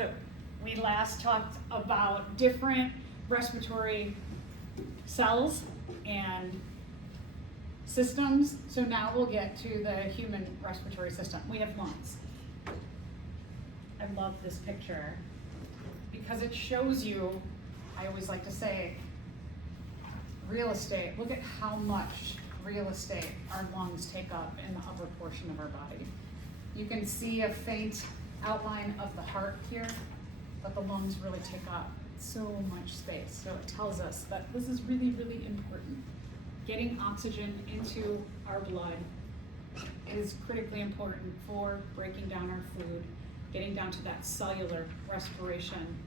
So we last talked about different respiratory cells and systems. So now we'll get to the human respiratory system. We have lungs. I love this picture because it shows you, I always like to say, real estate. Look at how much real estate our lungs take up in the upper portion of our body. You can see a faint outline of the heart here, but the lungs really take up so much space. So it tells us that this is really, really important. Getting oxygen into our blood is critically important for breaking down our food, getting down to that cellular respiration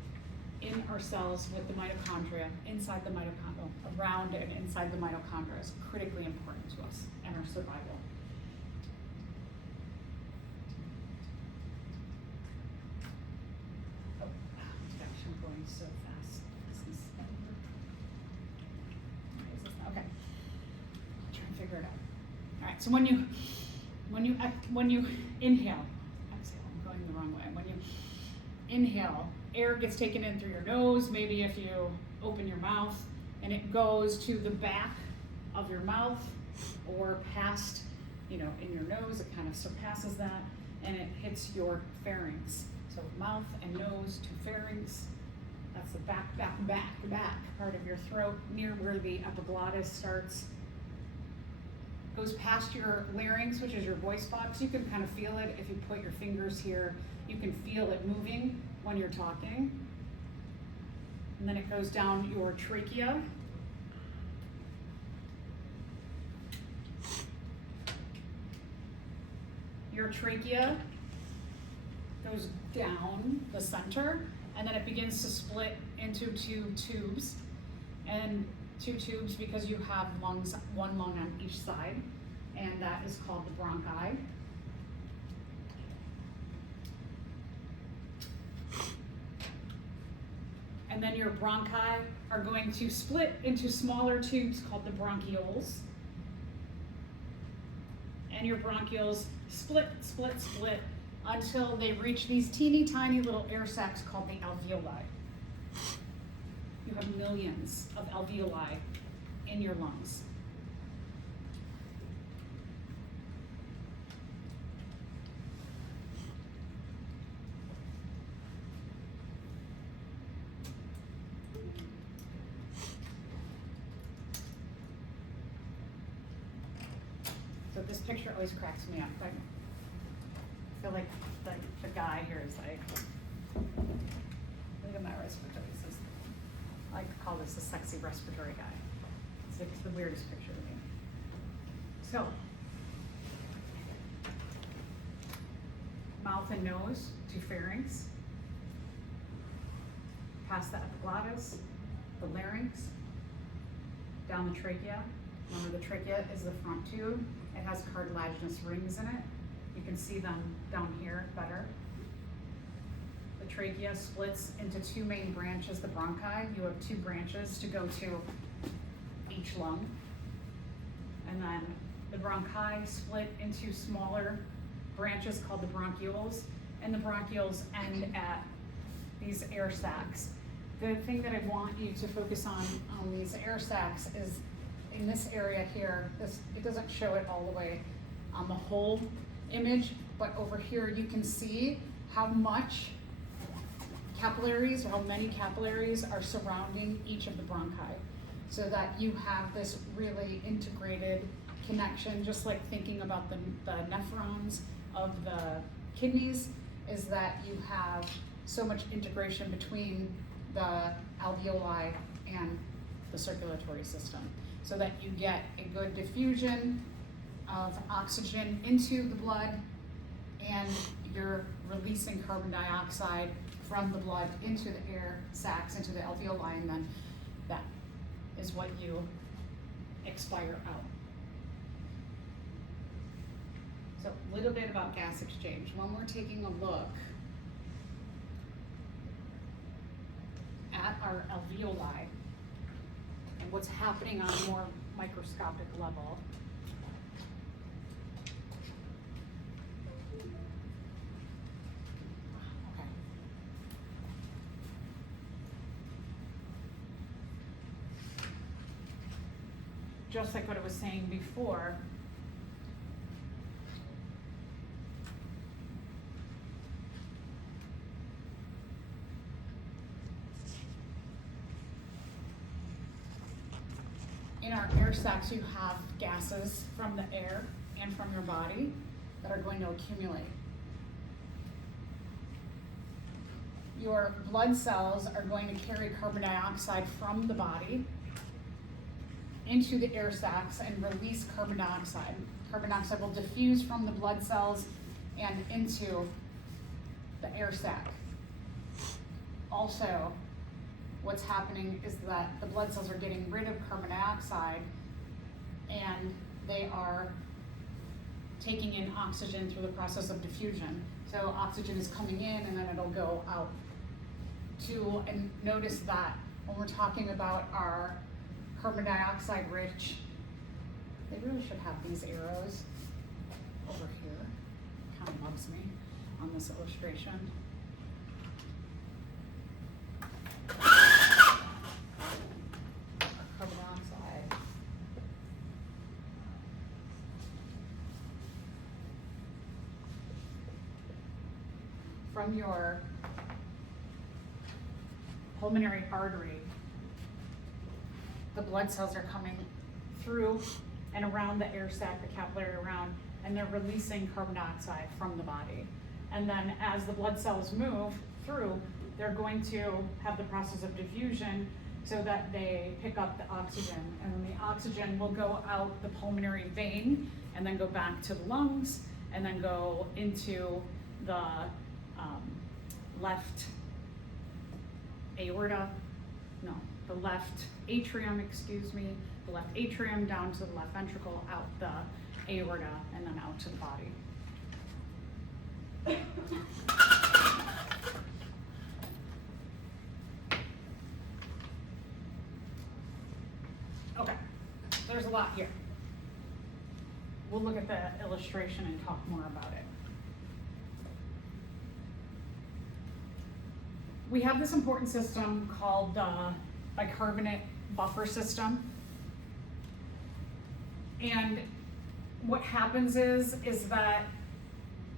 in our cells with the mitochondria, inside the mitochondria, around and inside the mitochondria is critically important to us and our survival. Oh, gosh, I'm going so fast. This is, okay, I'm trying to figure it out. All right, so when you inhale, exhale, I'm going the wrong way. When you inhale, air gets taken in through your nose, maybe if you open your mouth, and it goes to the back of your mouth or past, in your nose, it kind of surpasses that, and it hits your pharynx. So mouth and nose to pharynx, that's the back part of your throat, near where the epiglottis starts. Goes past your larynx, which is your voice box. You can kind of feel it if you put your fingers here. You can feel it moving when you're talking. And then it goes down your trachea. Your trachea goes down the center, and then it begins to split into two tubes. And two tubes because you have lungs, one lung on each side, and that is called the bronchi. And then your bronchi are going to split into smaller tubes called the bronchioles. And your bronchioles split until they reach these teeny tiny little air sacs called the alveoli. You have millions of alveoli in your lungs. So this picture always cracks me up. I feel like the guy here is like, look at my respiratory system. I like to call this the sexy respiratory guy. It's like the weirdest picture to me. So, mouth and nose to pharynx, past the epiglottis, the larynx, down the trachea. Remember, the trachea is the front tube. It has cartilaginous rings in it. You can see them down here better. The trachea splits into two main branches, the bronchi. You have two branches to go to each lung. And then the bronchi split into smaller branches called the bronchioles, and the bronchioles end at these air sacs. The thing that I want you to focus on these air sacs is in this area here. It doesn't show it all the way on the whole image, but over here you can see how much capillaries, or how many capillaries are surrounding each of the bronchi, so that you have this really integrated connection, just like thinking about the nephrons of the kidneys, is that you have so much integration between the alveoli and the circulatory system, so that you get a good diffusion of oxygen into the blood, and you're releasing carbon dioxide from the blood into the air sacs, into the alveoli, and then that is what you expire out. So a little bit about gas exchange. When we're taking a look at our alveoli and what's happening on a more microscopic level, just like what I was saying before, in our air sacs, you have gases from the air and from your body that are going to accumulate. Your blood cells are going to carry carbon dioxide from the body into the air sacs and release carbon dioxide. Carbon dioxide will diffuse from the blood cells and into the air sac. Also, what's happening is that the blood cells are getting rid of carbon dioxide and they are taking in oxygen through the process of diffusion. So oxygen is coming in and then it'll go out. And notice that when we're talking about our carbon dioxide rich, they really should have these arrows over here. Kind of bugs me on this illustration. Carbon dioxide. From your pulmonary artery, the blood cells are coming through and around the air sac, the capillary around, and they're releasing carbon dioxide from the body. And then as the blood cells move through, they're going to have the process of diffusion so that they pick up the oxygen. And then the oxygen will go out the pulmonary vein and then go back to the lungs and then go into the left aorta, no, the left atrium, excuse me, the left atrium down to the left ventricle, out the aorta, and then out to the body. Okay, there's a lot here. We'll look at the illustration and talk more about it. We have this important system called the bicarbonate buffer system. And what happens is that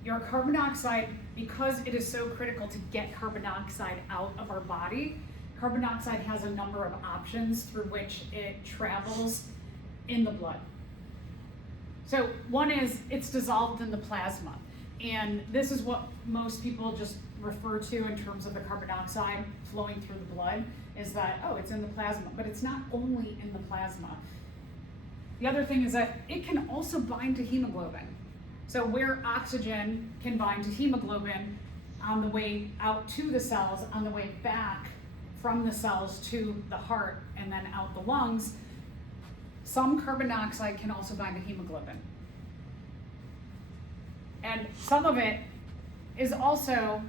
your carbon dioxide, because it is so critical to get carbon dioxide out of our body, carbon dioxide has a number of options through which it travels in the blood. So one is it's dissolved in the plasma. And this is what most people just refer to in terms of the carbon dioxide flowing through the blood, is that, oh, it's in the plasma, but it's not only in the plasma. The other thing is that it can also bind to hemoglobin. So where oxygen can bind to hemoglobin on the way out to the cells, on the way back from the cells to the heart and then out the lungs, some carbon dioxide can also bind to hemoglobin. And some of it is also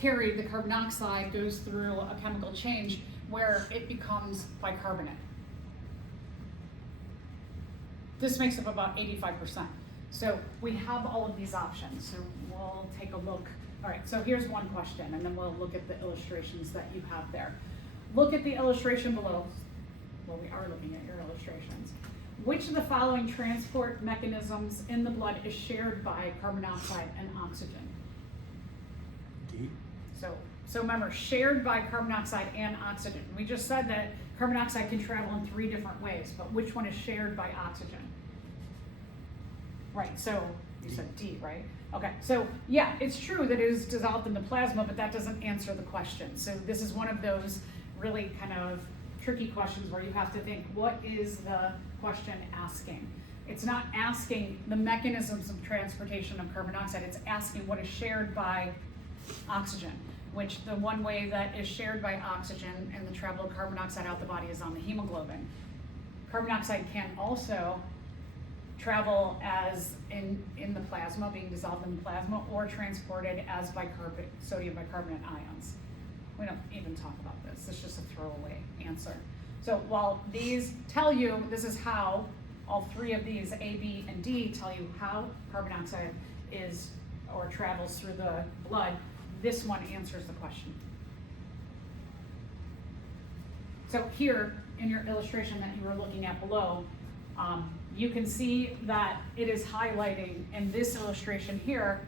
carried, the carbon dioxide goes through a chemical change where it becomes bicarbonate. This makes up about 85%. So we have all of these options. So we'll take a look. All right, so here's one question, and then we'll look at the illustrations that you have there. Look at the illustration below. Well, we are looking at your illustrations. Which of the following transport mechanisms in the blood is shared by carbon dioxide and oxygen? D. So remember, shared by carbon dioxide and oxygen. We just said that carbon dioxide can travel in 3 different ways, but which one is shared by oxygen? Right, so you said D, right? Okay, so yeah, it's true that it is dissolved in the plasma, but that doesn't answer the question. So this is one of those really kind of tricky questions where you have to think, what is the question asking? It's not asking the mechanisms of transportation of carbon dioxide, it's asking what is shared by oxygen, which the one way that is shared by oxygen and the travel of carbon dioxide out the body is on the hemoglobin. Carbon dioxide can also travel as in the plasma, being dissolved in the plasma, or transported as sodium bicarbonate ions. We don't even talk about this. It's just a throwaway answer. So while these tell you, this is how, all 3 of these, A, B, and D, tell you how carbon dioxide is or travels through the blood, this one answers the question. So here in your illustration that you were looking at below, you can see that it is highlighting in this illustration here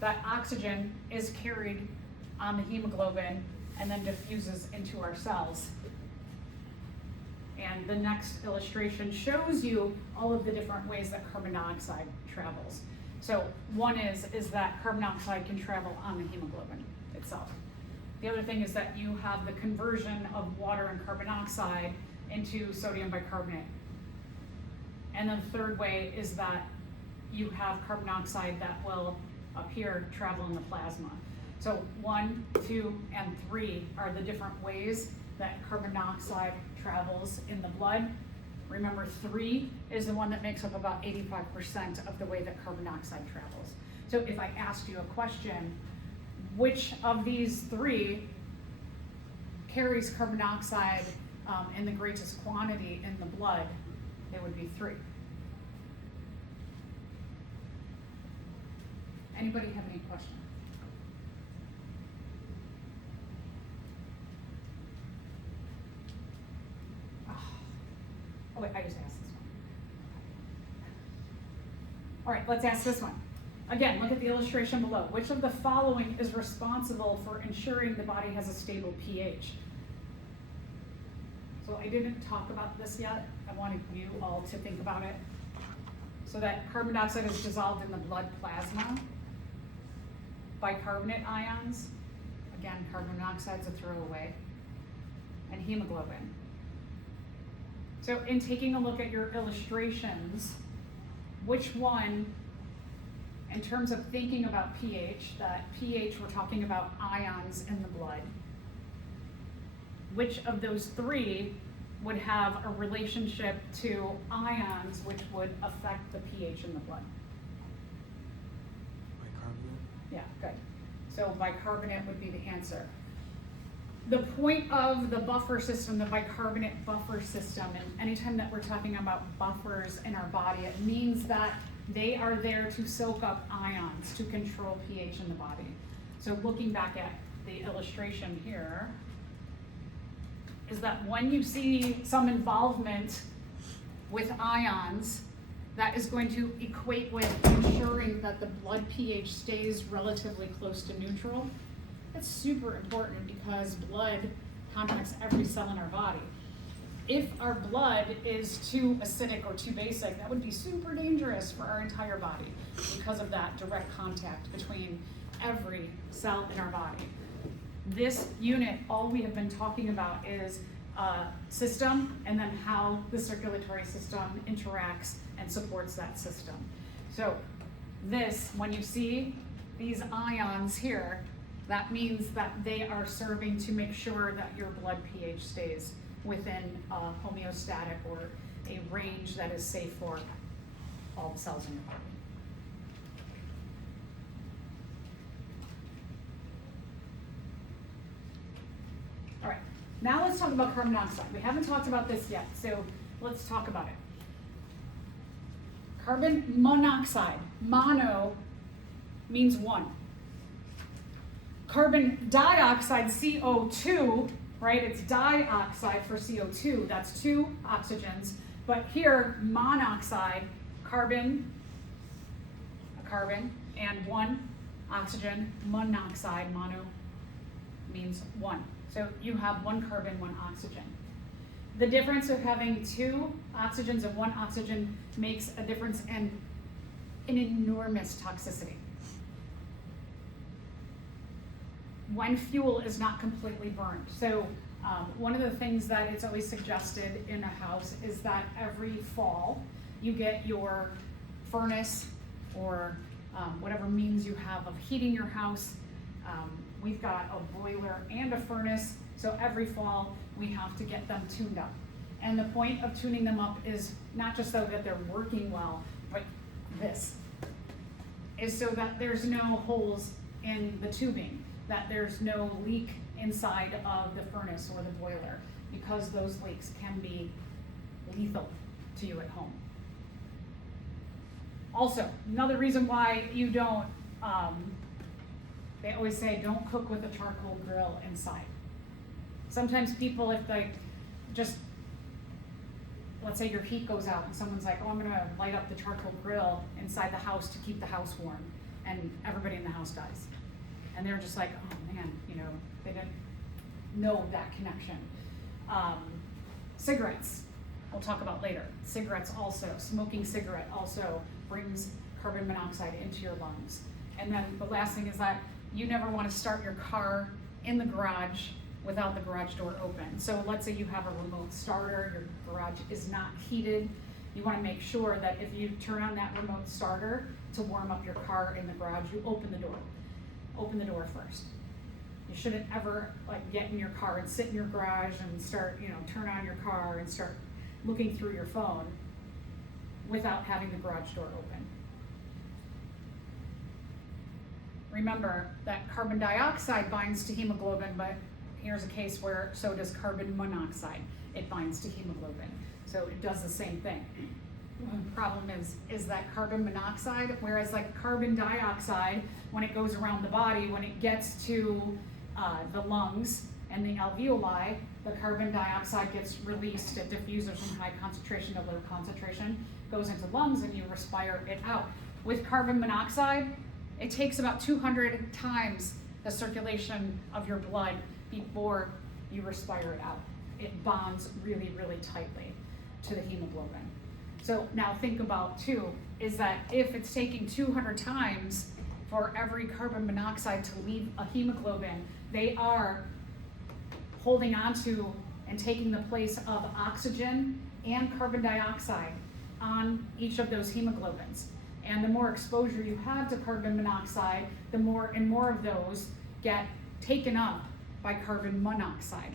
that oxygen is carried on the hemoglobin and then diffuses into our cells. And the next illustration shows you all of the different ways that carbon dioxide travels. So one is that carbon dioxide can travel on the hemoglobin itself. The other thing is that you have the conversion of water and carbon dioxide into sodium bicarbonate. And then the third way is that you have carbon dioxide that will up here travel in the plasma. So 1, 2, and 3 are the different ways that carbon dioxide travels in the blood. Remember, 3 is the one that makes up about 85% of the way that carbon dioxide travels. So if I asked you a question, which of these 3 carries carbon dioxide in the greatest quantity in the blood, it would be 3. Anybody have any questions? Oh wait, I just asked this one. All right, let's ask this one. Again, look at the illustration below. Which of the following is responsible for ensuring the body has a stable pH? So I didn't talk about this yet. I wanted you all to think about it. So that carbon dioxide is dissolved in the blood plasma. Bicarbonate ions, again, carbon monoxide's a throwaway, and hemoglobin. So in taking a look at your illustrations, which one, in terms of thinking about pH, that pH we're talking about ions in the blood, which of those 3 would have a relationship to ions which would affect the pH in the blood? Bicarbonate? Yeah, good. So bicarbonate would be the answer. The point of the buffer system, the bicarbonate buffer system, and anytime that we're talking about buffers in our body, it means that they are there to soak up ions to control pH in the body. So looking back at the illustration here, is that when you see some involvement with ions, that is going to equate with ensuring that the blood pH stays relatively close to neutral. That's super important because blood contacts every cell in our body. If our blood is too acidic or too basic, that would be super dangerous for our entire body because of that direct contact between every cell in our body. This unit, all we have been talking about is system and then how the circulatory system interacts and supports that system. So this, when you see these ions here, that means that they are serving to make sure that your blood pH stays within homeostatic or a range that is safe for all the cells in your body. All right, now let's talk about carbon dioxide. We haven't talked about this yet, so let's talk about it. Carbon monoxide, mono means 1. Carbon dioxide, CO2, right? It's dioxide for CO2, that's 2 oxygens. But here, monoxide, carbon, a carbon, and 1 oxygen, monoxide, mono means 1. So you have 1 carbon, 1 oxygen. The difference of having 2 oxygens and 1 oxygen makes a difference in an enormous toxicity. When fuel is not completely burned. So one of the things that it's always suggested in a house is that every fall you get your furnace or whatever means you have of heating your house. We've got a boiler and a furnace, so every fall we have to get them tuned up. And the point of tuning them up is not just so that they're working well, but this is so that there's no holes in the tubing, that there's no leak inside of the furnace or the boiler, because those leaks can be lethal to you at home. Also, another reason why you don't, they always say don't cook with a charcoal grill inside. Sometimes people, if they just let's say your heat goes out and someone's like, oh, I'm gonna light up the charcoal grill inside the house to keep the house warm, and everybody in the house dies. And they're just like, oh man, you know, they didn't know that connection. Cigarettes, we'll talk about later. Cigarettes also, smoking cigarette also brings carbon monoxide into your lungs. And then the last thing is that you never want to start your car in the garage without the garage door open. So let's say you have a remote starter, your garage is not heated. You want to make sure that if you turn on that remote starter to warm up your car in the garage, you open the door. Open the door first. You shouldn't ever like get in your car and sit in your garage and start, you know, turn on your car and start looking through your phone without having the garage door open. Remember that carbon dioxide binds to hemoglobin, but here's a case where so does carbon monoxide. It binds to hemoglobin. So it does the same thing. The problem is that carbon monoxide, whereas like carbon dioxide, when it goes around the body, when it gets to the lungs and the alveoli, the carbon dioxide gets released at diffusers from high concentration to low concentration, goes into lungs and you respire it out. With carbon monoxide, it takes about 200 times the circulation of your blood before you respire it out. It bonds really, really tightly to the hemoglobin. So now think about too, is that if it's taking 200 times for every carbon monoxide to leave a hemoglobin, they are holding onto and taking the place of oxygen and carbon dioxide on each of those hemoglobins. And the more exposure you have to carbon monoxide, the more and more of those get taken up by carbon monoxide.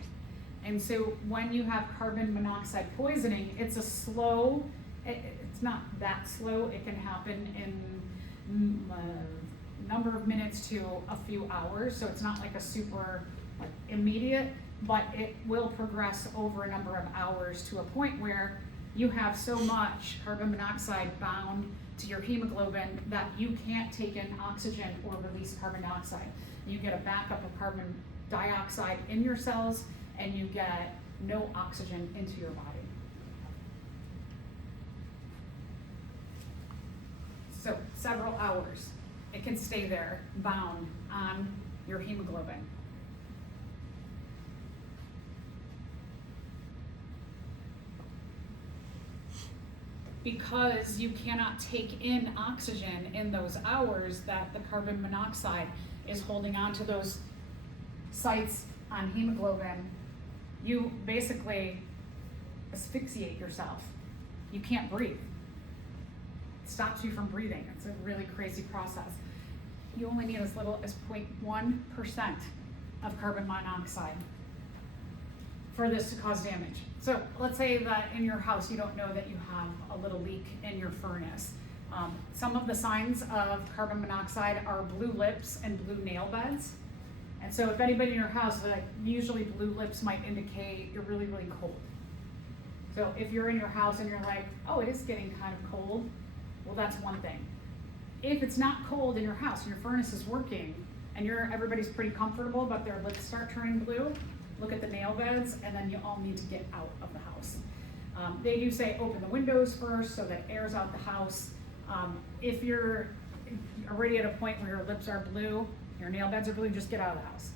And so when you have carbon monoxide poisoning, it's a slow, it's not that slow, it can happen in a number of minutes to a few hours, so it's not like a super like immediate, but it will progress over a number of hours to a point where you have so much carbon monoxide bound to your hemoglobin that you can't take in oxygen or release carbon dioxide. You get a backup of carbon dioxide in your cells and you get no oxygen into your body. So several hours, it can stay there bound on your hemoglobin. Because you cannot take in oxygen in those hours that the carbon monoxide is holding on to those sites on hemoglobin, you basically asphyxiate yourself. You can't breathe. It stops you from breathing. It's a really crazy process. You only need as little as 0.1% of carbon monoxide for this to cause damage. So let's say that in your house you don't know that you have a little leak in your furnace. Some of the signs of carbon monoxide are blue lips and blue nail beds. And so if anybody in your house, like usually blue lips might indicate you're really, really cold. So if you're in your house and you're like, oh, it is getting kind of cold, well, that's one thing. If it's not cold in your house and your furnace is working and everybody's pretty comfortable, but their lips start turning blue, look at the nail beds, and then you all need to get out of the house. They do say open the windows first so that air's out the house. If you're already at a point where your lips are blue, your nail beds are blue, just get out of the house.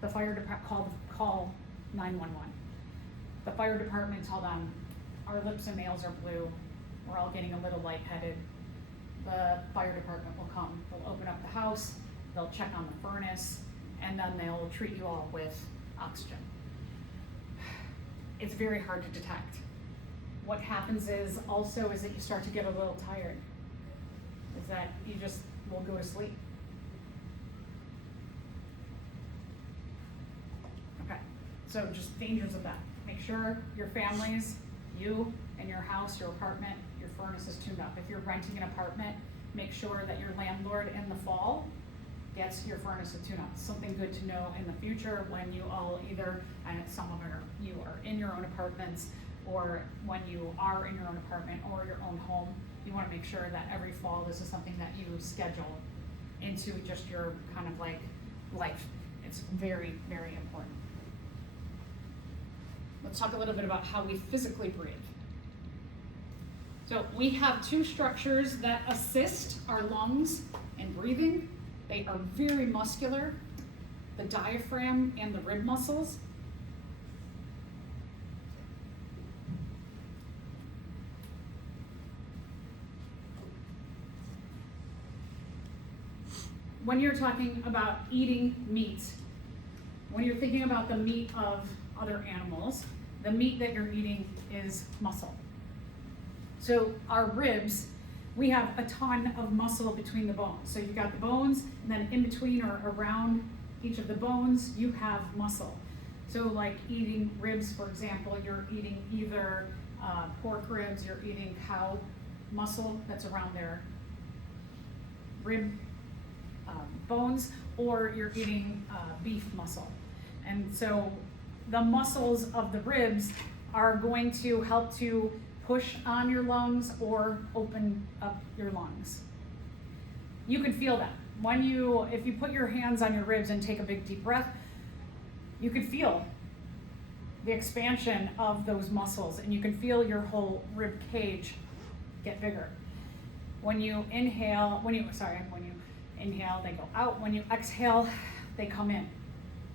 The fire department, call 911. The fire department, tell them our lips and nails are blue, we're all getting a little lightheaded. The fire department will come, they'll open up the house, they'll check on the furnace, and then they'll treat you all with oxygen. It's very hard to detect. What happens is also is that you start to get a little tired. Is that you just will go to sleep. Okay, so just dangers of that. Make sure your families, you and your house, your apartment, your furnace is tuned up. If you're renting an apartment, make sure that your landlord in the fall gets your furnace a tune-up. Something good to know in the future when you all either, and some of you are in your own apartments, or when you are in your own apartment or your own home, you want to make sure that every fall this is something that you schedule into just your kind of like life. It's very, very important. Let's talk a little bit about how we physically breathe. So we have two structures that assist our lungs in breathing. They are very muscular, the diaphragm and the rib muscles. When you're talking about eating meat, when you're thinking about the meat of other animals, the meat that you're eating is muscle. So our ribs, we have a ton of muscle between the bones. So you've got the bones, and then in between or around each of the bones, you have muscle. So like eating ribs, for example, you're eating either pork ribs, you're eating cow muscle that's around their rib bones, or you're eating beef muscle. And so the muscles of the ribs are going to help to push on your lungs or open up your lungs. You can feel that. If you put your hands on your ribs and take a big deep breath, you can feel the expansion of those muscles, and you can feel your whole rib cage get bigger. When you inhale, they go out. When you exhale, they come in.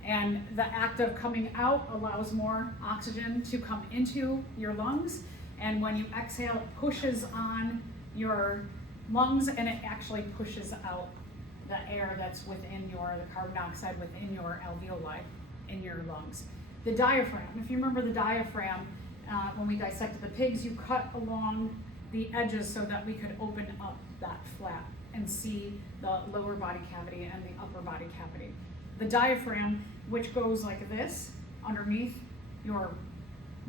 And the act of coming out allows more oxygen to come into your lungs. And when you exhale, it pushes on your lungs, and it actually pushes out the air that's within the carbon dioxide within your alveoli in your lungs. The diaphragm, if you remember the diaphragm, when we dissected the pigs, you cut along the edges so that we could open up that flap and see the lower body cavity and the upper body cavity. The diaphragm, which goes like this underneath your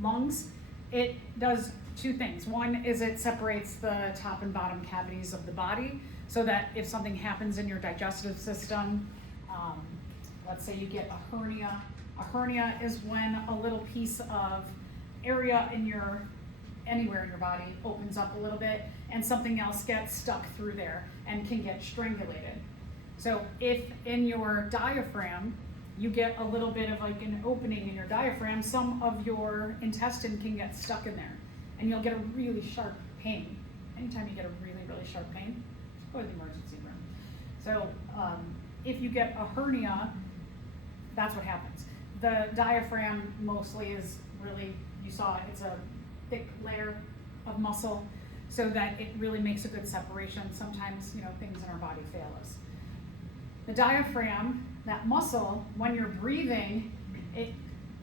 lungs, it does two things. One is it separates the top and bottom cavities of the body so that if something happens in your digestive system, let's say you get a hernia. A hernia is when a little piece of area anywhere in your body opens up a little bit and something else gets stuck through there and can get strangulated. So if in your diaphragm you get a little bit of like an opening in your diaphragm, some of your intestine can get stuck in there and you'll get a really sharp pain. Anytime you get a really, really sharp pain, just go to the emergency room. So if you get a hernia, that's what happens. The diaphragm mostly is really, you saw it's a thick layer of muscle so that it really makes a good separation. Sometimes, things in our body fail us. The diaphragm, that muscle, when you're breathing, it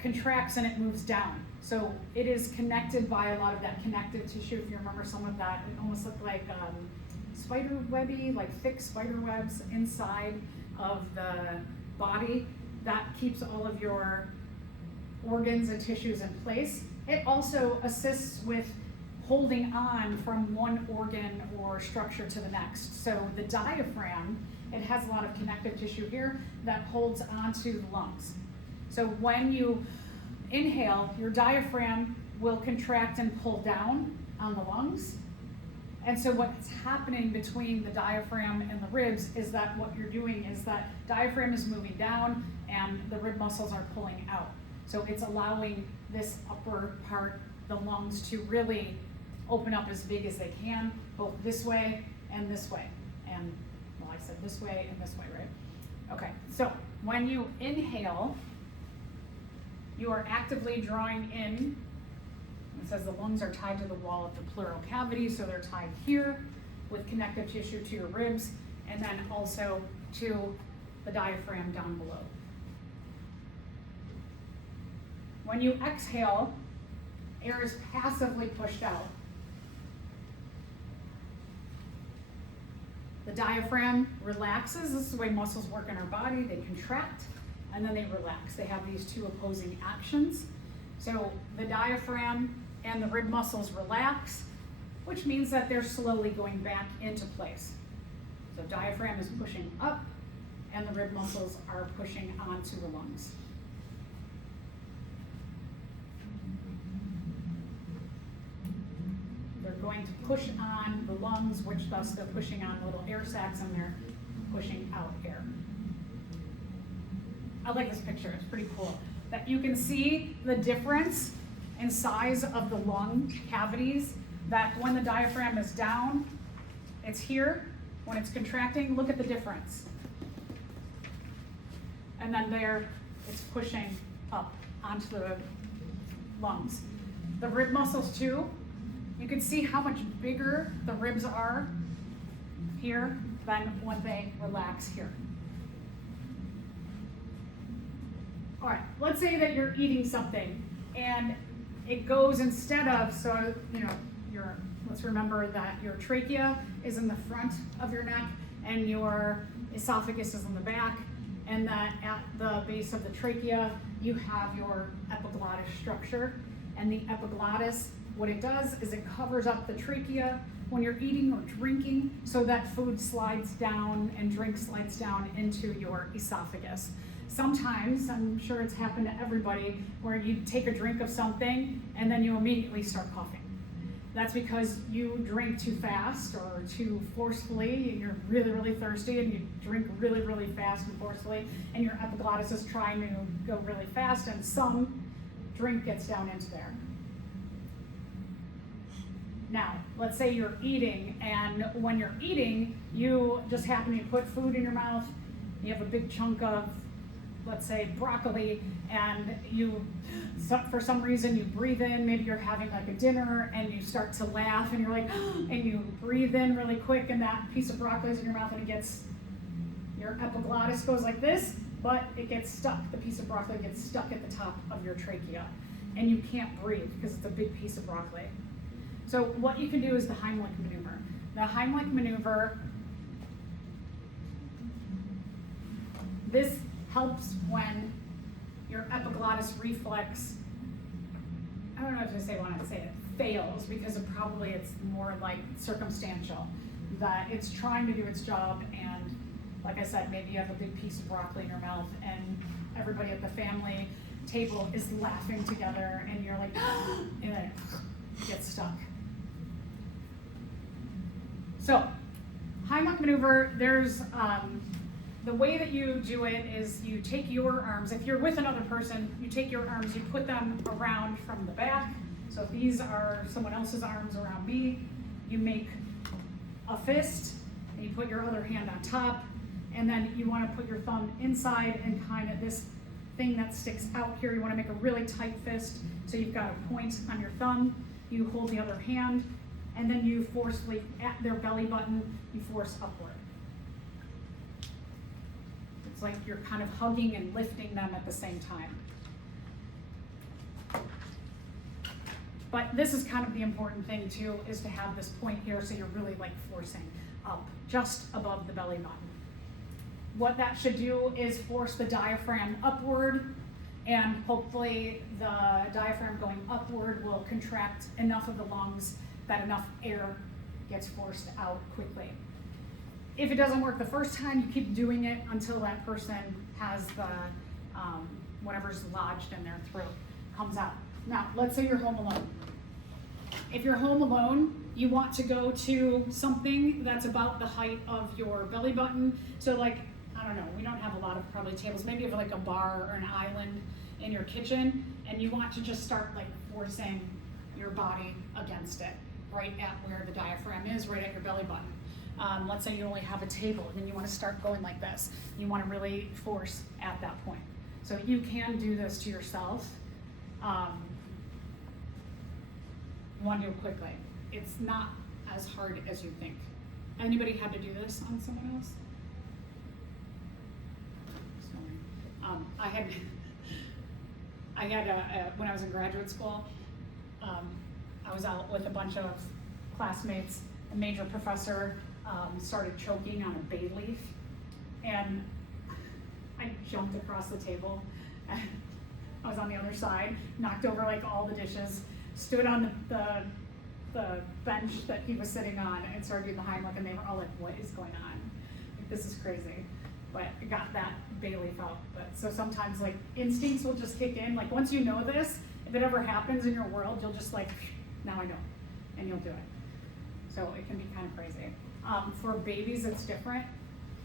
contracts and it moves down. So it is connected by a lot of that connective tissue. If you remember some of that, it almost looked like spider webby, like thick spider webs inside of the body. That keeps all of your organs and tissues in place. It also assists with holding on from one organ or structure to the next. So the diaphragm, it has a lot of connective tissue here that holds onto the lungs. So when you inhale, your diaphragm will contract and pull down on the lungs. And so what's happening between the diaphragm and the ribs is that what you're doing is that diaphragm is moving down and the rib muscles are pulling out. So it's allowing this upper part, the lungs, to really open up as big as they can, both this way and this way. And, well, I said this way and this way, right? Okay, so when you inhale, you are actively drawing in. It says the lungs are tied to the wall of the pleural cavity, so they're tied here with connective tissue to your ribs, and then also to the diaphragm down below. When you exhale, air is passively pushed out. The diaphragm relaxes. This is the way muscles work in our body. They contract and then they relax. They have these two opposing actions. So the diaphragm and the rib muscles relax, which means that they're slowly going back into place. So diaphragm is pushing up and the rib muscles are pushing onto the lungs. They're going to push on the lungs, which thus they're pushing on little air sacs and they're pushing out air. I like this picture, it's pretty cool. That you can see the difference in size of the lung cavities that when the diaphragm is down, it's here. When it's contracting, look at the difference. And then there, it's pushing up onto the lungs. The rib muscles too, you can see how much bigger the ribs are here than when they relax here. All right, let's say that you're eating something and it goes instead of, so, you know, let's remember that your trachea is in the front of your neck and your esophagus is in the back, and that at the base of the trachea, you have your epiglottis structure. And the epiglottis, what it does is it covers up the trachea when you're eating or drinking so that food slides down and drink slides down into your esophagus. Sometimes, I'm sure it's happened to everybody, where you take a drink of something and then you immediately start coughing. That's because you drink too fast or too forcefully, and you're really, really thirsty, and you drink really, really fast and forcefully, and your epiglottis is trying to go really fast, and some drink gets down into there. Now, let's say you're eating, and when you're eating, you just happen to put food in your mouth, you have a big chunk of, let's say, broccoli, and for some reason you breathe in, maybe you're having like a dinner, and you start to laugh, and you're like, and you breathe in really quick, and that piece of broccoli is in your mouth, and your epiglottis goes like this, but it gets stuck. The piece of broccoli gets stuck at the top of your trachea, and you can't breathe because it's a big piece of broccoli. So what you can do is the Heimlich maneuver. The Heimlich maneuver, this helps when your epiglottis reflex, I don't know if I want to say it, fails, because it's more like circumstantial, that it's trying to do its job, and like I said, maybe you have a big piece of broccoli in your mouth and everybody at the family table is laughing together, and you're like, and then it gets stuck. So, Heimlich maneuver, there's, the way that you do it is you take your arms, if you're with another person, you take your arms, you put them around from the back. So if these are someone else's arms around me, you make a fist, and you put your other hand on top, and then you want to put your thumb inside, and kind of this thing that sticks out here, you want to make a really tight fist, so you've got a point on your thumb, you hold the other hand, and then you forcefully, at their belly button, you force upward. It's like you're kind of hugging and lifting them at the same time. But this is kind of the important thing too, is to have this point here, so you're really like forcing up, just above the belly button. What that should do is force the diaphragm upward, and hopefully the diaphragm going upward will contract enough of the lungs that enough air gets forced out quickly. If it doesn't work the first time, you keep doing it until that person has the whatever's lodged in their throat comes out. Now, let's say you're home alone. If you're home alone, you want to go to something that's about the height of your belly button. So like, I don't know, we don't have a lot of probably tables. Maybe you have like a bar or an island in your kitchen, and you want to just start like forcing your body against it, right at where the diaphragm is, right at your belly button. Let's say you only have a table, then you want to start going like this. You want to really force at that point. So you can do this to yourself. You want to do it quickly. It's not as hard as you think. Anybody had to do this on someone else? Sorry. I had when I was in graduate school, I was out with a bunch of classmates. A major professor started choking on a bay leaf, and I jumped across the table. I was on the other side, knocked over like all the dishes, stood on the bench that he was sitting on, and started doing the Heimlich, and they were all like, "What is going on? Like, this is crazy." But I got that bay leaf out. But so sometimes like instincts will just kick in. Like once you know this, if it ever happens in your world, you'll just like, now I know, and you'll do it. So it can be kind of crazy. For babies, it's different.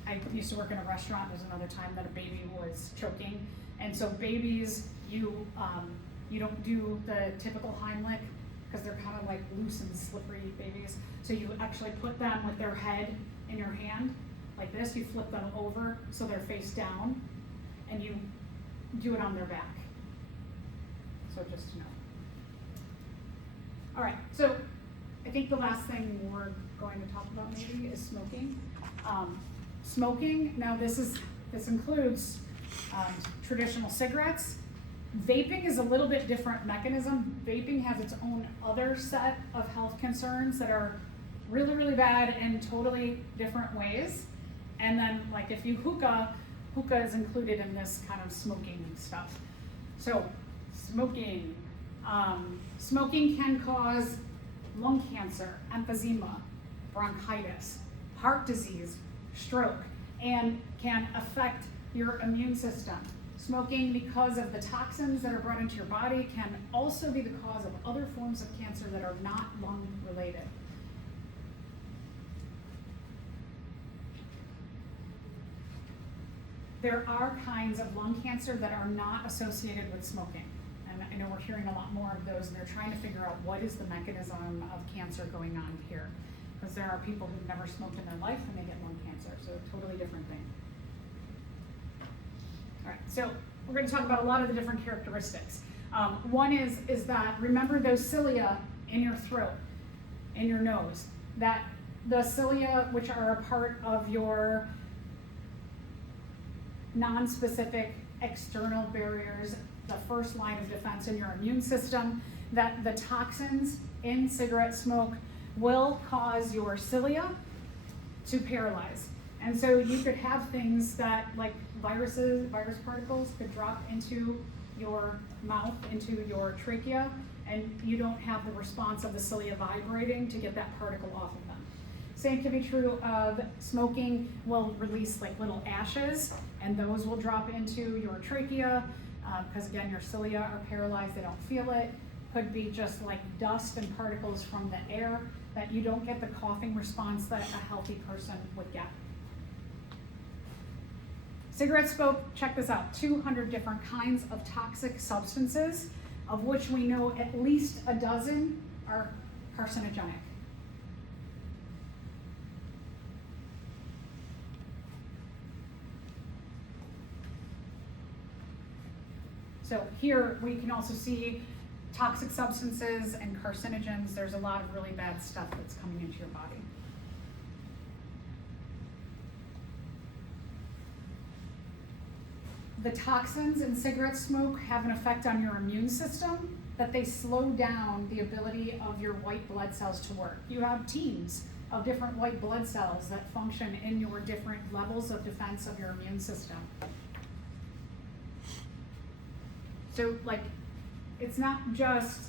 I used to work in a restaurant. There's another time that a baby was choking. And so babies, you don't do the typical Heimlich, because they're kind of like loose and slippery babies. So you actually put them with their head in your hand, like this. You flip them over so they're face down, and you do it on their back. So just to know. All right, so I think the last thing we're going to talk about maybe is smoking. Smoking, now this includes traditional cigarettes. Vaping is a little bit different mechanism. Vaping has its own other set of health concerns that are really, really bad in totally different ways. And then like if you hookah is included in this kind of smoking stuff. So smoking. Smoking can cause lung cancer, emphysema, bronchitis, heart disease, stroke, and can affect your immune system. Smoking, because of the toxins that are brought into your body, can also be the cause of other forms of cancer that are not lung related. There are kinds of lung cancer that are not associated with smoking. And I know we're hearing a lot more of those, and they're trying to figure out what is the mechanism of cancer going on here. Because there are people who've never smoked in their life and they get lung cancer, so a totally different thing. All right, so we're going to talk about a lot of the different characteristics. One is that, remember those cilia in your throat, in your nose, that the cilia, which are a part of your non-specific external barriers, the first line of defense in your immune system, that the toxins in cigarette smoke will cause your cilia to paralyze. And so you could have things that, like virus particles could drop into your mouth, into your trachea, and you don't have the response of the cilia vibrating to get that particle off of them. Same can be true of smoking. Will release like little ashes, and those will drop into your trachea, because again, your cilia are paralyzed, they don't feel it. Could be just like dust and particles from the air, that you don't get the coughing response that a healthy person would get. Cigarette smoke, check this out, 200 different kinds of toxic substances, of which we know at least a dozen are carcinogenic. So here we can also see toxic substances and carcinogens. There's a lot of really bad stuff that's coming into your body. The toxins in cigarette smoke have an effect on your immune system, that they slow down the ability of your white blood cells to work. You have teams of different white blood cells that function in your different levels of defense of your immune system. So like, it's not just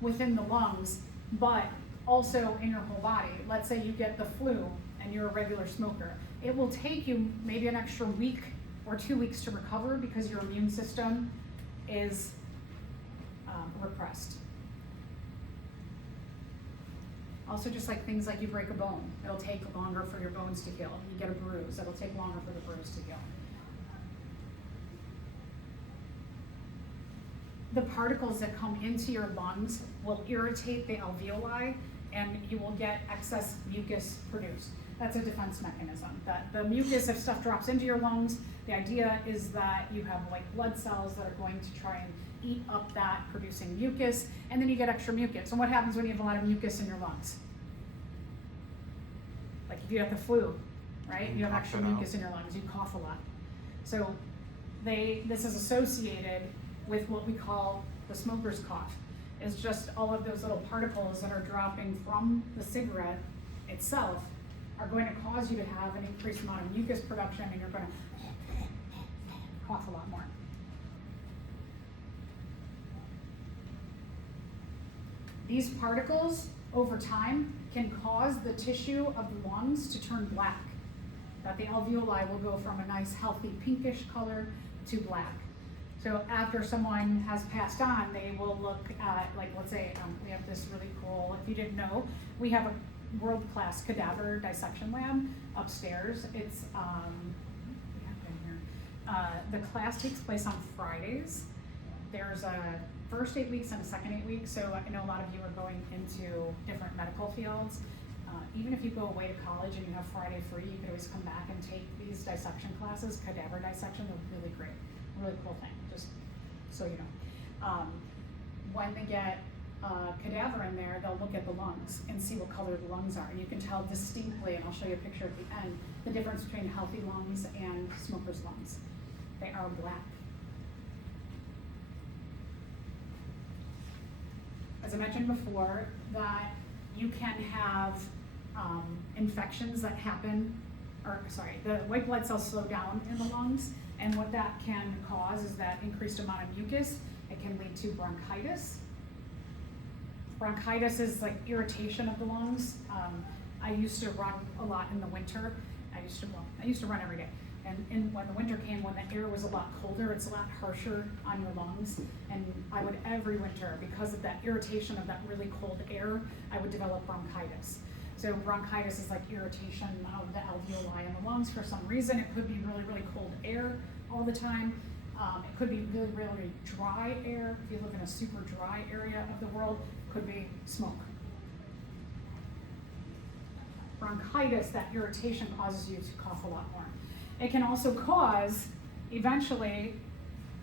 within the lungs, but also in your whole body. Let's say you get the flu and you're a regular smoker. It will take you maybe an extra week or 2 weeks to recover because your immune system is repressed. Also, just like things like you break a bone, it'll take longer for your bones to heal. You get a bruise, it'll take longer for the bruise to heal. The particles that come into your lungs will irritate the alveoli, and you will get excess mucus produced. That's a defense mechanism. That the mucus, if stuff drops into your lungs, the idea is that you have white blood cells that are going to try and eat up that, producing mucus, and then you get extra mucus. And what happens when you have a lot of mucus in your lungs? Like if you have the flu, right? You have extra mucus in your lungs, you cough a lot. So this is associated with what we call the smoker's cough. It's just all of those little particles that are dropping from the cigarette itself are going to cause you to have an increased amount of mucus production, and you're going to cough a lot more. These particles, over time, can cause the tissue of the lungs to turn black. That the alveoli will go from a nice, healthy, pinkish color to black. So after someone has passed on, they will look at, like, let's say we have this really cool, if you didn't know, we have a world-class cadaver dissection lab upstairs. It's, we have it in here. The class takes place on Fridays. There's a first 8 weeks and a second 8 weeks. So I know a lot of you are going into different medical fields. Even if you go away to college and you have Friday free, you could always come back and take these dissection classes, cadaver dissection. They're really great, really cool thing, just so you know. When they get cadaver in there, they'll look at the lungs and see what color the lungs are. And you can tell distinctly, and I'll show you a picture at the end, the difference between healthy lungs and smokers' lungs. They are black. As I mentioned before, that you can have infections that happen, the white blood cells slow down in the lungs, and what that can cause is that increased amount of mucus. It can lead to bronchitis. Bronchitis is like irritation of the lungs. I used to run a lot in the winter. I used to run every day. And when the winter came, when the air was a lot colder, it's a lot harsher on your lungs. And I would every winter, because of that irritation of that really cold air, I would develop bronchitis. So bronchitis is like irritation of the alveoli in the lungs for some reason. It could be really, really cold air all the time. It could be really, really dry air. If you live in a super dry area of the world, it could be smoke. Bronchitis, that irritation causes you to cough a lot more. It can also cause, eventually,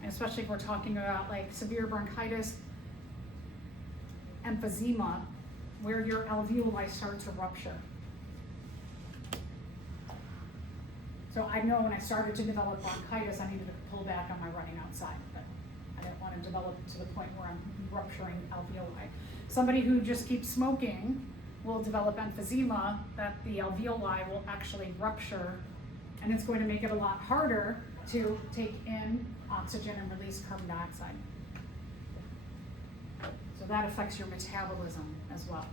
and especially if we're talking about like severe bronchitis, emphysema, where your alveoli start to rupture. So I know when I started to develop bronchitis, I needed to pull back on my running outside, but I didn't want to develop it to the point where I'm rupturing alveoli. Somebody who just keeps smoking will develop emphysema, that the alveoli will actually rupture, and it's going to make it a lot harder to take in oxygen and release carbon dioxide. So that affects your metabolism as well.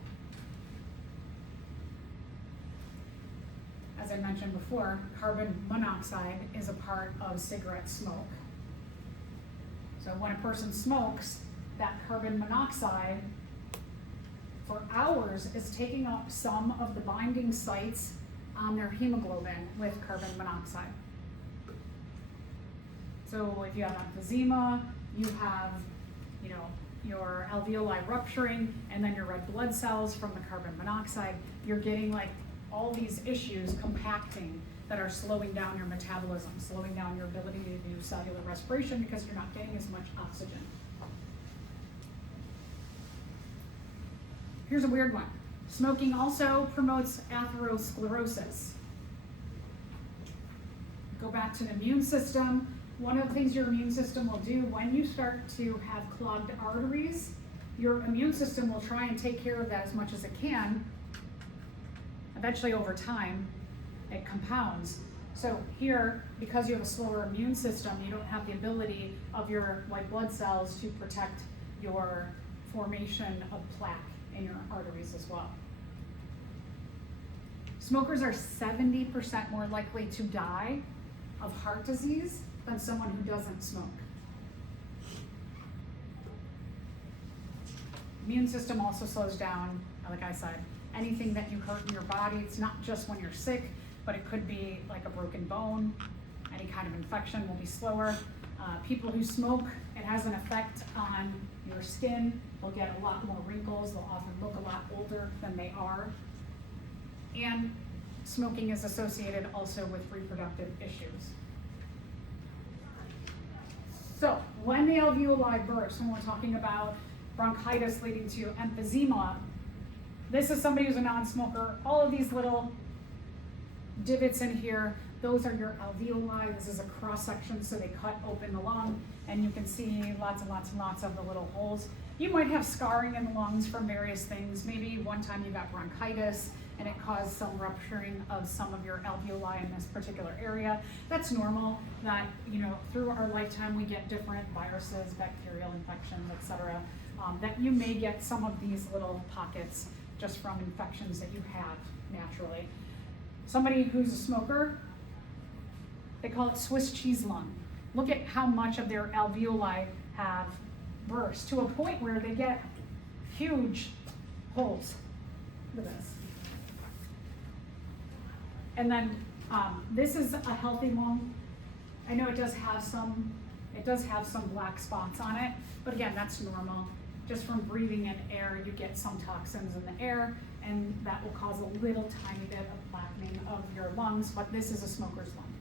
As I mentioned before, carbon monoxide is a part of cigarette smoke. So when a person smokes, that carbon monoxide for hours is taking up some of the binding sites on their hemoglobin with carbon monoxide. So if you have emphysema, you have, your alveoli rupturing, and then your red blood cells from the carbon monoxide, you're getting like all these issues compacting that are slowing down your metabolism, slowing down your ability to do cellular respiration because you're not getting as much oxygen. Here's a weird one. Smoking also promotes atherosclerosis. Go back to the immune system. One of the things your immune system will do when you start to have clogged arteries, your immune system will try and take care of that as much as it can. Eventually, over time, it compounds. So here, because you have a slower immune system, you don't have the ability of your white blood cells to protect your formation of plaque in your arteries as well. Smokers are 70% more likely to die of heart disease than someone who doesn't smoke. Immune system also slows down, like I said. Anything that you hurt in your body, it's not just when you're sick, but it could be like a broken bone. Any kind of infection will be slower. People who smoke, it has an effect on your skin. They'll get a lot more wrinkles. They'll often look a lot older than they are. And smoking is associated also with reproductive issues. So when the alveoli burst, when we're talking about bronchitis leading to emphysema, this is somebody who's a non-smoker. All of these little divots in here, those are your alveoli. This is a cross-section, so they cut open the lung, and you can see lots and lots and lots of the little holes. You might have scarring in the lungs from various things. Maybe one time you got bronchitis, and it caused some rupturing of some of your alveoli in this particular area. That's normal, that, through our lifetime we get different viruses, bacterial infections, etc. That you may get some of these little pockets just from infections that you have naturally. Somebody who's a smoker, they call it Swiss cheese lung. Look at how much of their alveoli have burst to a point where they get huge holes. Look at this. And then this is a healthy lung. I know it does have some It does have some black spots on it, but again, that's normal. Just from breathing in air, you get some toxins in the air, and that will cause a little tiny bit of blackening of your lungs, but this is a smoker's lung.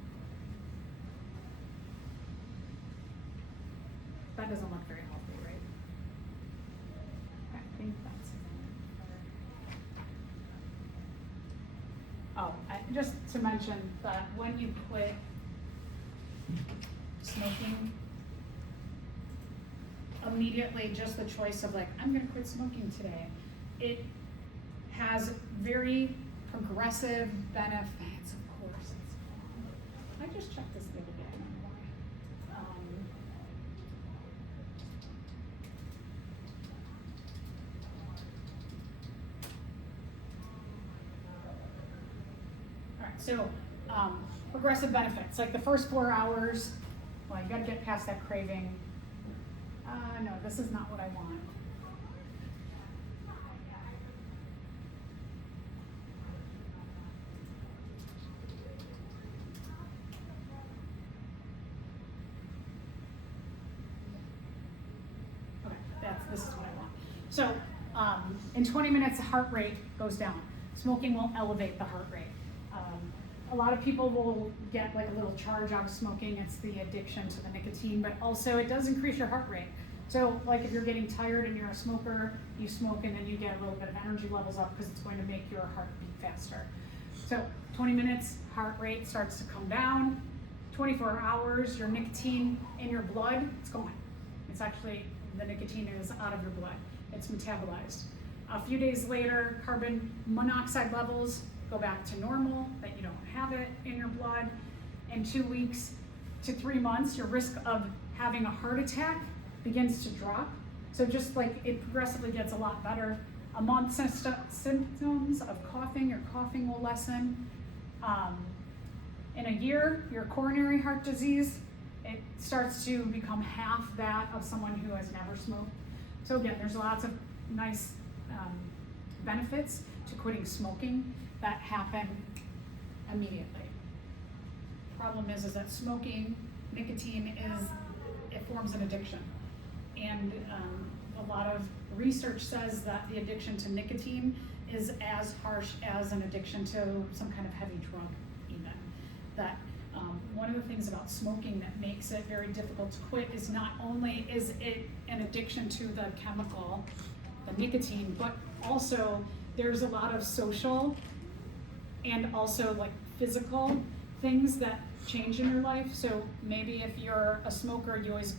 That doesn't look very healthy, right? I think that's just to mention that when you quit smoking, immediately just the choice of like, I'm gonna quit smoking today, it has very progressive benefits, of course. I just checked this the other day, I don't know why. All right, so progressive benefits, like the first 4 hours, well, you gotta get past that craving. No, this is not what I want. Okay, this is what I want. So, in 20 minutes, the heart rate goes down. Smoking will elevate the heart rate. A lot of people will get like a little charge out of smoking. It's the addiction to the nicotine, but also it does increase your heart rate. So like if you're getting tired and you're a smoker, you smoke and then you get a little bit of energy levels up because it's going to make your heart beat faster. So 20 minutes, heart rate starts to come down. 24 hours, your nicotine in your blood, it's gone. It's actually, the nicotine is out of your blood. It's metabolized. A few days later, carbon monoxide levels go back to normal, that you don't have it in your blood. In 2 weeks to 3 months, your risk of having a heart attack begins to drop. So just like it progressively gets a lot better. A month, symptoms of coughing, your coughing will lessen. In a year, your coronary heart disease, it starts to become half that of someone who has never smoked. So again, there's lots of nice benefits to quitting smoking that happen immediately. Problem is that smoking, nicotine it forms an addiction. And a lot of research says that the addiction to nicotine is as harsh as an addiction to some kind of heavy drug even. That one of the things about smoking that makes it very difficult to quit is not only is it an addiction to the chemical, the nicotine, but also there's a lot of social and also like physical things that change in your life. So maybe if you're a smoker, you always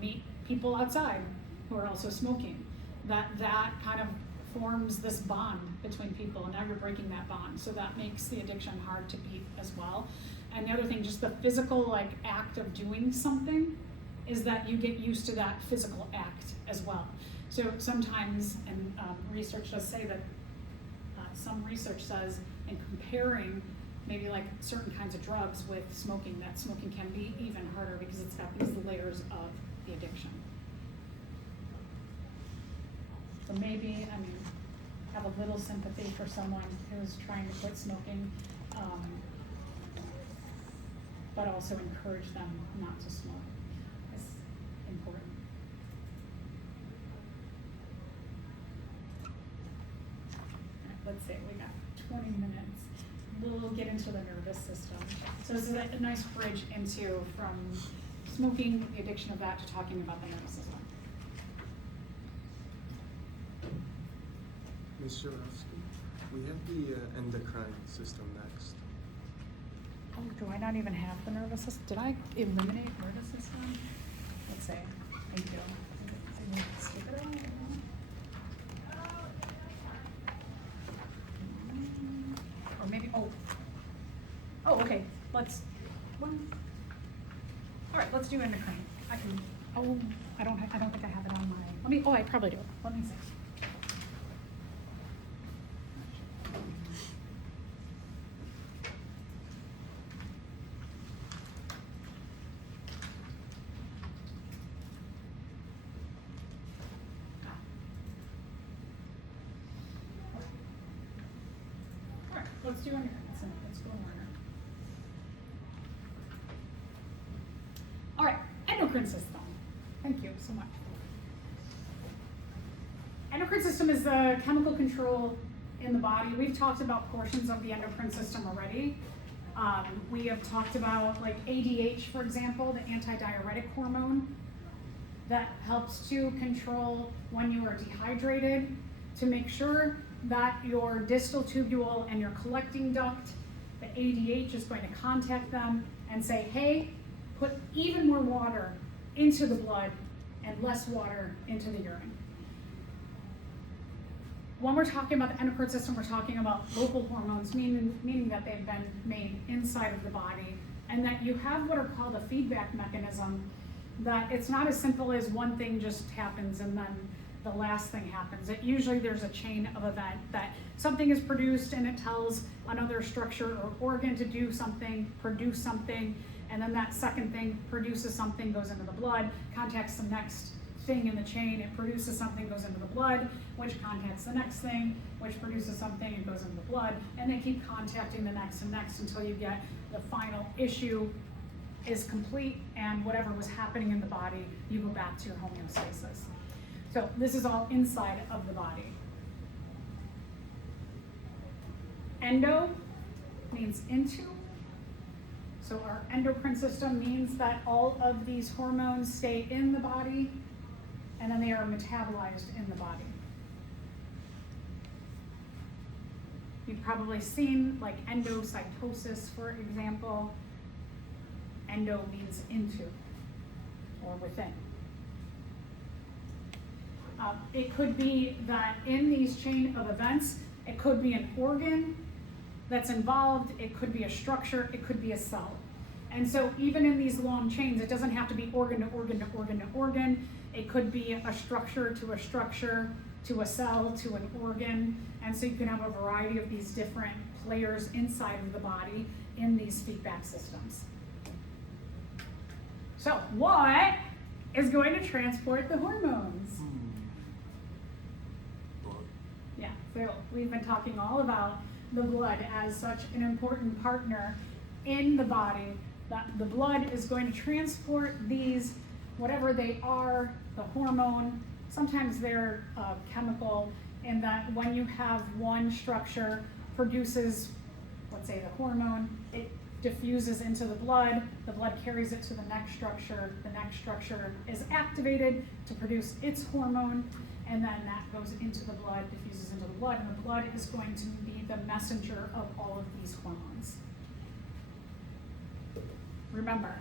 meet people outside who are also smoking. That kind of forms this bond between people, and now you're breaking that bond. So that makes the addiction hard to beat as well. And the other thing, just the physical act of doing something, is that you get used to that physical act as well. So sometimes, and research does say that, some research says in comparing maybe like certain kinds of drugs with smoking, that smoking can be even harder because it's got these layers of the addiction. So maybe, have a little sympathy for someone who's trying to quit smoking, but also encourage them not to smoke. It's important. Let's see, we got 20 minutes. We'll get into the nervous system. So this is a nice bridge into from smoking, the addiction of that, to talking about the nervous system. Ms. Jarofsky, we have the endocrine system next. Oh, do I not even have the nervous system? Did I eliminate nervous system? Let's see. I do. I need to skip it all. Or maybe, oh, okay, all right, let's do endocrine. I don't think I have it on my, I probably do. Let me see. Let's do endocrine. Let's go learner. All right, endocrine. endocrine system. Thank you so much. Endocrine system is the chemical control in the body. We've talked about portions of the endocrine system already. We have talked about like ADH, for example, the antidiuretic hormone that helps to control when you are dehydrated, to make sure that your distal tubule and your collecting duct, the ADH, is going to contact them and say, hey, put even more water into the blood and less water into the urine. When we're talking about the endocrine system, we're talking about local hormones, meaning that they've been made inside of the body, and that you have what are called a feedback mechanism, that it's not as simple as one thing just happens and then the last thing happens. Usually there's a chain of event that something is produced and it tells another structure or organ to do something, produce something, and then that second thing produces something, goes into the blood, contacts the next thing in the chain, it produces something, goes into the blood, which contacts the next thing, which produces something and goes into the blood, and they keep contacting the next and next until you get the final issue is complete, and whatever was happening in the body, you go back to your homeostasis. So this is all inside of the body. Endo means into. So our endocrine system means that all of these hormones stay in the body and then they are metabolized in the body. You've probably seen like endocytosis, for example. Endo means into or within. It could be that in these chain of events, it could be an organ that's involved, it could be a structure, it could be a cell. And so even in these long chains, it doesn't have to be organ to organ to organ to organ. It could be a structure to a cell to an organ. And so you can have a variety of these different players inside of the body in these feedback systems. So what is going to transport the hormones? Yeah, so we've been talking all about the blood as such an important partner in the body, that the blood is going to transport these, whatever they are, the hormone. Sometimes they're chemical, in that when you have one structure produces, let's say, the hormone, it diffuses into the blood carries it to the next structure is activated to produce its hormone, and then that goes into the blood, diffuses into the blood, and the blood is going to be the messenger of all of these hormones. Remember,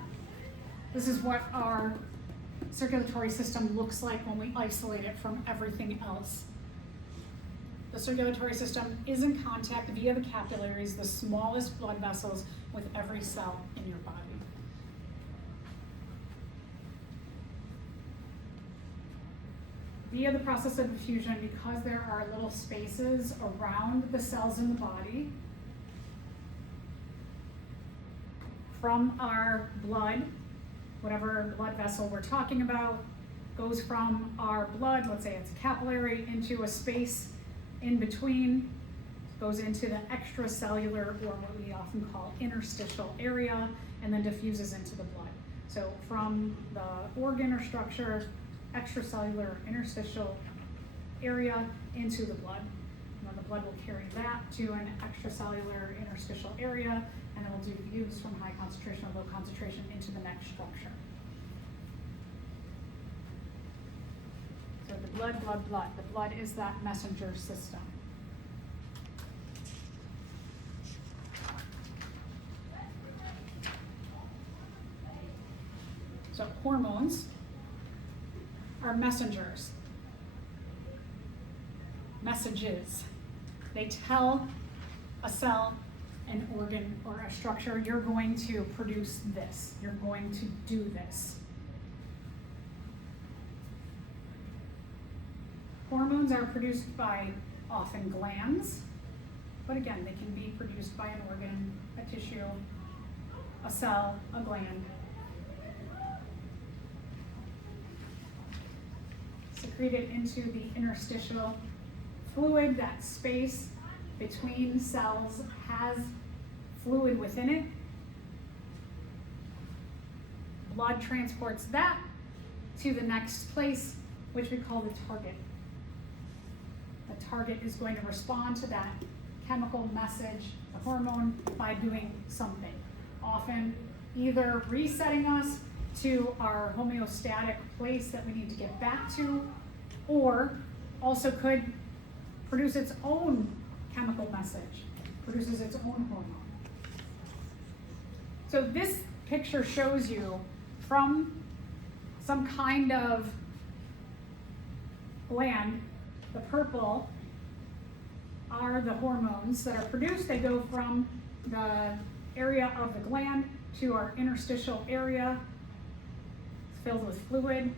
this is what our circulatory system looks like when we isolate it from everything else. The circulatory system is in contact via the capillaries, the smallest blood vessels, with every cell in your body. Via the process of diffusion, because there are little spaces around the cells in the body, from our blood, whatever blood vessel we're talking about, goes from our blood, let's say it's a capillary, into a space in between, goes into the extracellular, or what we often call interstitial area, and then diffuses into the blood. So from the organ or structure, extracellular, interstitial area, into the blood. And then the blood will carry that to an extracellular, interstitial area, and then will diffuse from high concentration or low concentration into the next structure. So the blood. The blood is that messenger system. So hormones are messengers, messages. They tell a cell, an organ, or a structure, you're going to produce this, you're going to do this. Hormones are produced by often glands, but again, they can be produced by an organ, a tissue, a cell, a gland. Secreted into the interstitial fluid. That space between cells has fluid within it. blood transports that to the next place, which we call the target. The target is going to respond to that chemical message, the hormone, by doing something. Often either resetting us to our homeostatic place that we need to get back to, or also could produce its own chemical message, produces its own hormone. So this picture shows you from some kind of gland, the purple are the hormones that are produced. They go from the area of the gland to our interstitial area. It's filled with fluid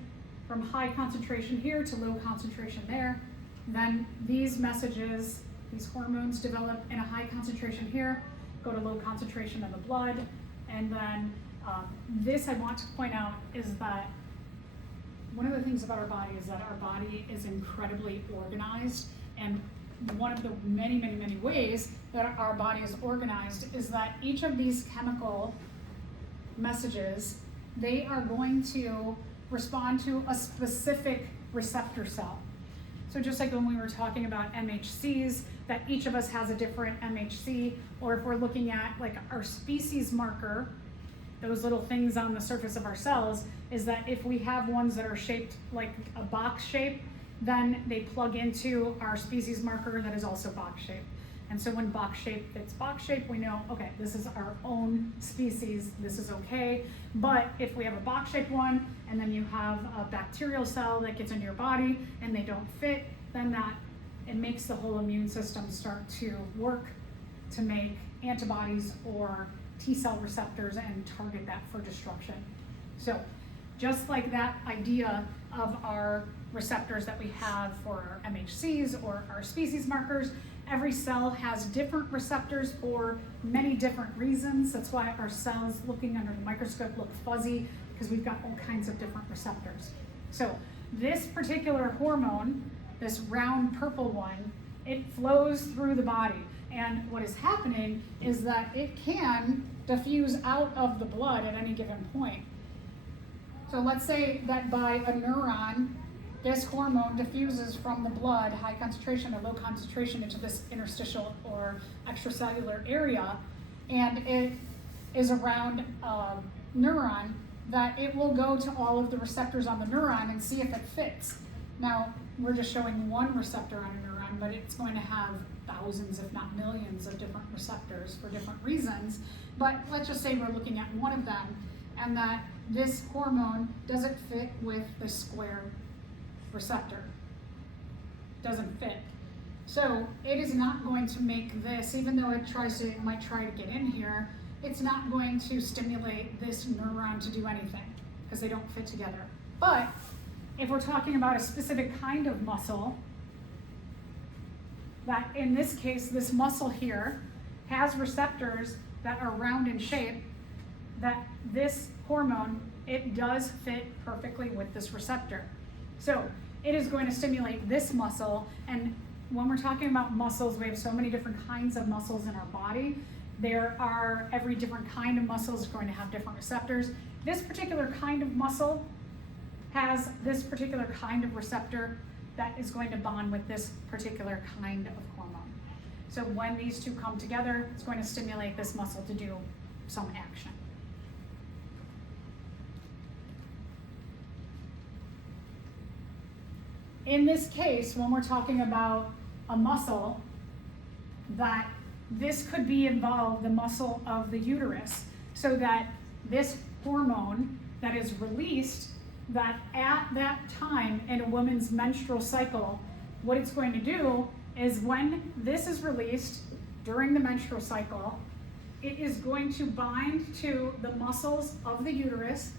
from high concentration here to low concentration there. Then these messages, these hormones develop in a high concentration here, go to low concentration in the blood. And then this I want to point out is that one of the things about our body is that our body is incredibly organized, and one of the many, many, many ways that our body is organized is that each of these chemical messages, they are going to respond to a specific receptor cell. So just like when we were talking about MHCs, that each of us has a different MHC, or if we're looking at like our species marker, those little things on the surface of our cells, is that if we have ones that are shaped like a box shape, then they plug into our species marker that is also box shaped. And so when box shape fits box shape, we know, okay, this is our own species, this is okay. But if we have a box shaped one, and then you have a bacterial cell that gets into your body and they don't fit, then it makes the whole immune system start to work to make antibodies or T cell receptors and target that for destruction. So just like that idea of our receptors that we have for our MHCs or our species markers, every cell has different receptors for many different reasons. That's why our cells looking under the microscope look fuzzy, because we've got all kinds of different receptors. So this particular hormone, this round purple one, it flows through the body. And what is happening is that it can diffuse out of the blood at any given point. So let's say that by a neuron, this hormone diffuses from the blood, high concentration or low concentration, into this interstitial or extracellular area, and it is around a neuron, that it will go to all of the receptors on the neuron and see if it fits. Now, we're just showing one receptor on a neuron, but it's going to have thousands, if not millions, of different receptors for different reasons. But let's just say we're looking at one of them, and that this hormone doesn't fit with the square receptor. Doesn't fit. So it is not going to make this, even though it might try to get in here, it's not going to stimulate this neuron to do anything because they don't fit together. But if we're talking about a specific kind of muscle, that in this case, this muscle here has receptors that are round in shape, that this hormone, it does fit perfectly with this receptor. So it is going to stimulate this muscle, and when we're talking about muscles, we have so many different kinds of muscles in our body. Every different kind of muscle is going to have different receptors. This particular kind of muscle has this particular kind of receptor that is going to bond with this particular kind of hormone. So when these two come together, it's going to stimulate this muscle to do some action. In this case, when we're talking about a muscle, that this could be involved, the muscle of the uterus, so that this hormone that is released, that at that time in a woman's menstrual cycle, what it's going to do is when this is released during the menstrual cycle, it is going to bind to the muscles of the uterus,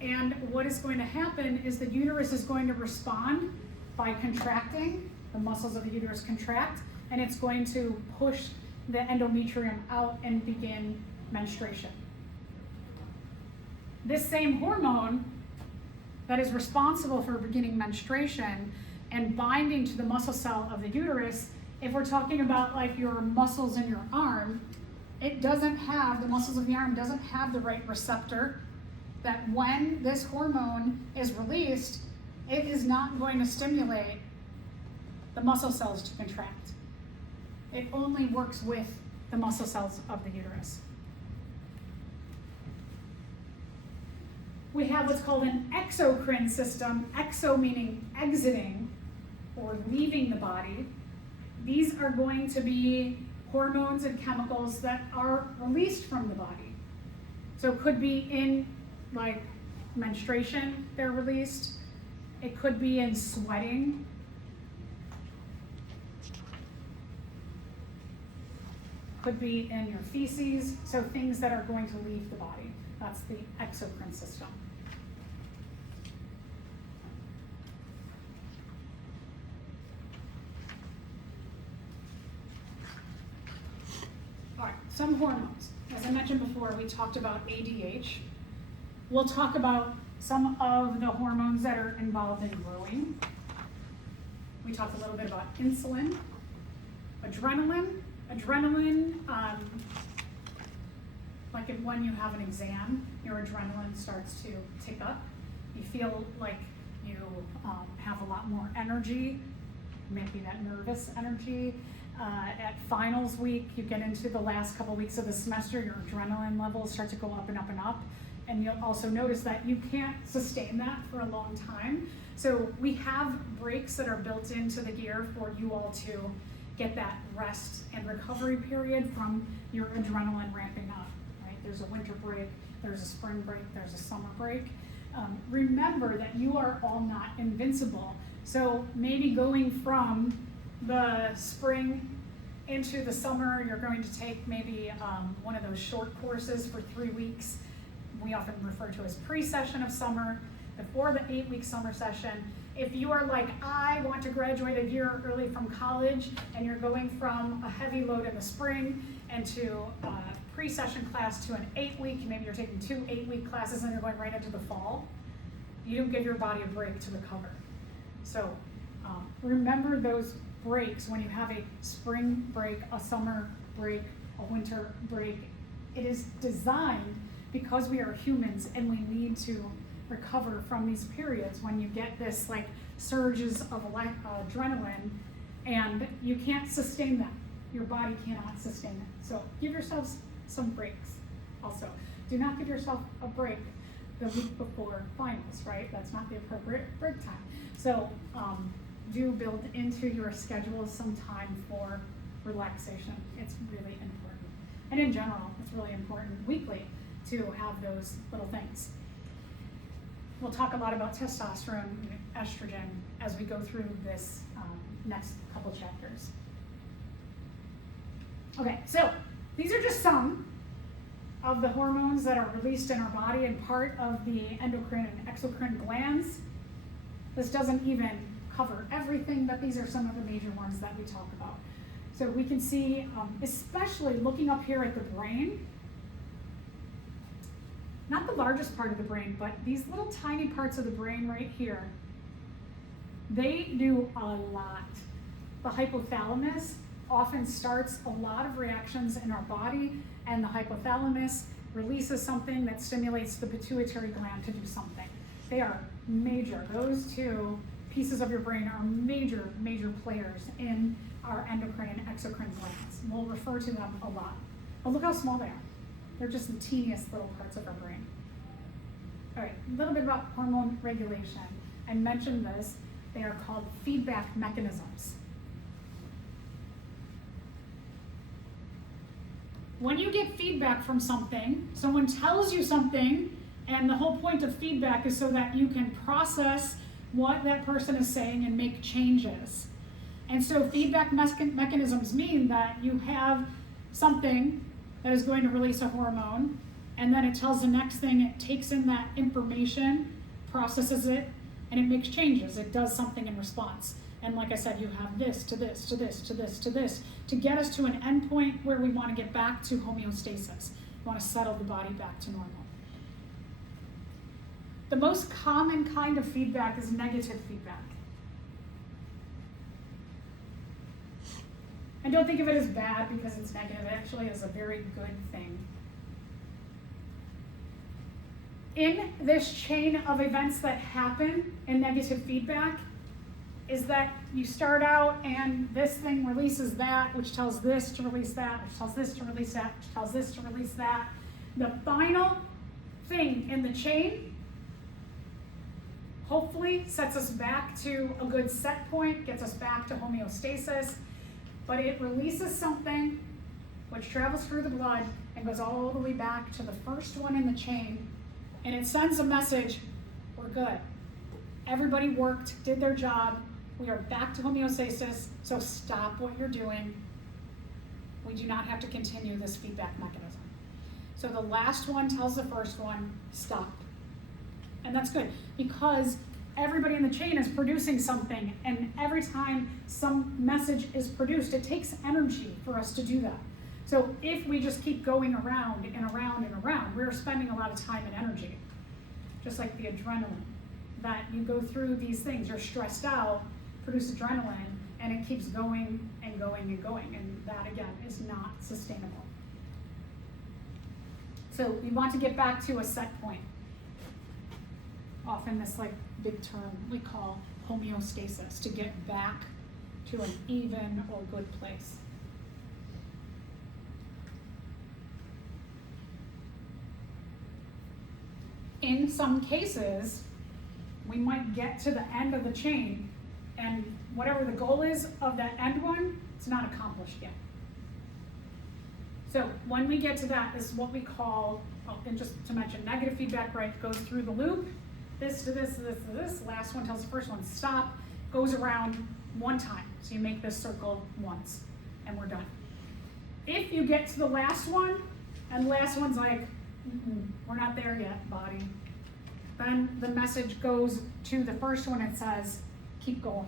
and what is going to happen is the uterus is going to respond by contracting, the muscles of the uterus contract, and it's going to push the endometrium out and begin menstruation. This same hormone that is responsible for beginning menstruation and binding to the muscle cell of the uterus, if we're talking about like your muscles in your arm, the muscles of the arm doesn't have the right receptor that when this hormone is released, it is not going to stimulate the muscle cells to contract. It only works with the muscle cells of the uterus. We have what's called an exocrine system, exo meaning exiting or leaving the body. These are going to be hormones and chemicals that are released from the body. So it could be in like menstruation, they're released. It could be in sweating. Could be in your feces. So things that are going to leave the body. That's the exocrine system. All right, some hormones. As I mentioned before, we talked about ADH. We'll talk about some of the hormones that are involved in growing. We talked a little bit about insulin, adrenaline. Adrenaline, like when you have an exam, your adrenaline starts to tick up. You feel like you have a lot more energy, maybe that nervous energy. At finals week, you get into the last couple weeks of the semester, your adrenaline levels start to go up and up and up. And you'll also notice that you can't sustain that for a long time. So we have breaks that are built into the gear for you all to get that rest and recovery period from your adrenaline ramping up, right? There's a winter break, there's a spring break, there's a summer break. Remember that you are all not invincible. So maybe going from the spring into the summer, you're going to take maybe one of those short courses for 3 weeks. We often refer to as pre-session of summer, before the 8-week summer session. If you are like, I want to graduate a year early from college, and you're going from a heavy load in the spring into a pre-session class to an 8-week, maybe you're taking 2 8-week classes and you're going right into the fall, you don't give your body a break to recover. So remember those breaks when you have a spring break, a summer break, a winter break. It is designed because we are humans and we need to recover from these periods when you get this like surges of adrenaline and you can't sustain that. Your body cannot sustain it. So give yourselves some breaks. Also, do not give yourself a break the week before finals, right? That's not the appropriate break time. So do build into your schedule some time for relaxation. It's really important. And in general, it's really important weekly to have those little things. We'll talk a lot about testosterone and estrogen as we go through this next couple chapters. Okay, so these are just some of the hormones that are released in our body and part of the endocrine and exocrine glands. This doesn't even cover everything, but these are some of the major ones that we talk about. So we can see, especially looking up here at the brain, not the largest part of the brain, but these little tiny parts of the brain right here, they do a lot. The hypothalamus often starts a lot of reactions in our body, and the hypothalamus releases something that stimulates the pituitary gland to do something. They are major. Those two pieces of your brain are major, major players in our endocrine and exocrine glands. We'll refer to them a lot. But look how small they are. They're just the teeniest little parts of our brain. All right, a little bit about hormone regulation. I mentioned this. They are called feedback mechanisms. When you get feedback from something, someone tells you something, and the whole point of feedback is so that you can process what that person is saying and make changes. And so feedback mechanisms mean that you have something that is going to release a hormone, and then it tells the next thing, it takes in that information, processes it, and it makes changes. It does something in response. And like I said, you have this to this to this to this to this to get us to an end point where we want to get back to homeostasis. We want to settle the body back to normal. The most common kind of feedback is negative feedback. And don't think of it as bad because it's negative. It actually is a very good thing. in this chain of events that happen in negative feedback is that you start out and this thing releases that, which tells this to release that, which tells this to release that, which tells this to release that. The final thing in the chain hopefully sets us back to a good set point, gets us back to homeostasis, but it releases something which travels through the blood and goes all the way back to the first one in the chain, and it sends a message, we're good. Everybody worked, did their job, we are back to homeostasis, so stop what you're doing. We do not have to continue this feedback mechanism. So the last one tells the first one, stop. And that's good, because everybody in the chain is producing something, and every time some message is produced, it takes energy for us to do that. So if we just keep going around and around and around, we're spending a lot of time and energy. Just like the adrenaline, that you go through these things, you're stressed out, produce adrenaline, and it keeps going and going and going, and that again is not sustainable. So we want to get back to a set point. Often this like big term we call homeostasis, to get back to an even or good place. In some cases, we might get to the end of the chain, and whatever the goal is of that end one, it's not accomplished yet. So when we get to that, this is what we call, and just to mention, negative feedback, right, goes through the loop, this to this to this to this, last one tells the first one stop, goes around one time. So you make this circle once, and we're done. If you get to the last one, and the last one's like, we're not there yet, body, then the message goes to the first one and says, keep going.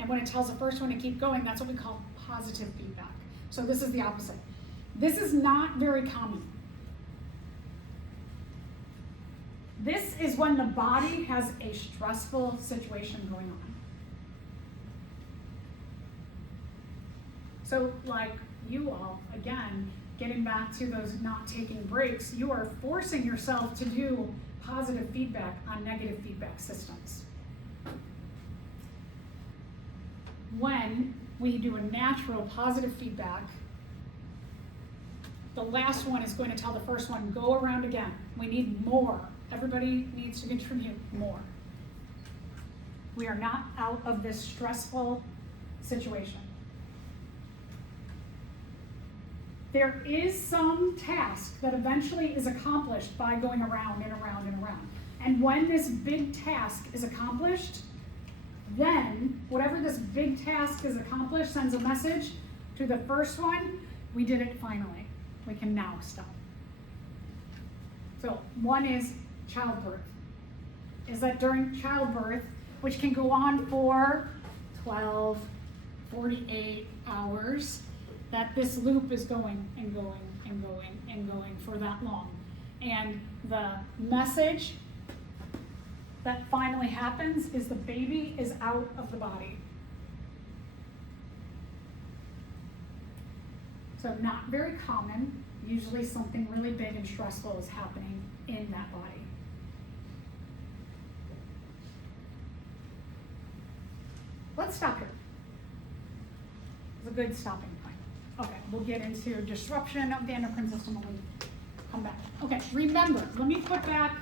And when it tells the first one to keep going, that's what we call positive feedback. So this is the opposite. This is not very common. This is when the body has a stressful situation going on. So like you all, again, getting back to those not taking breaks, you are forcing yourself to do positive feedback on negative feedback systems. When we do a natural positive feedback, the last one is going to tell the first one, go around again. We need more. Everybody needs to contribute more. We are not out of this stressful situation. There is some task that eventually is accomplished by going around and around and around. And when this big task is accomplished, then whatever this big task is accomplished sends a message to the first one, we did it finally. We can now stop. So one is childbirth. Is that during childbirth, which can go on for 12, 48 hours, that this loop is going and going and going and going for that long. And the message that finally happens is the baby is out of the body. So not very common. Usually something really big and stressful is happening in that body. Let's stop here. It's a good stopping point. Okay, we'll get into disruption of the endocrine system when we come back. Okay, remember, let me put back,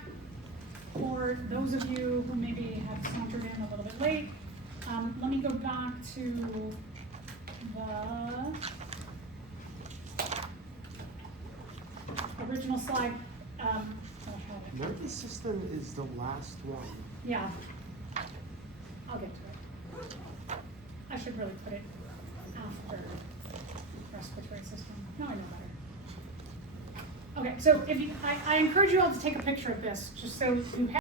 for those of you who maybe have sauntered in a little bit late, let me go back to the original slide. Nervous system is the last one. Yeah, I'll get to it. I should really put it after respiratory system. Now I know better. Okay, so if you, I encourage you all to take a picture of this, just so you have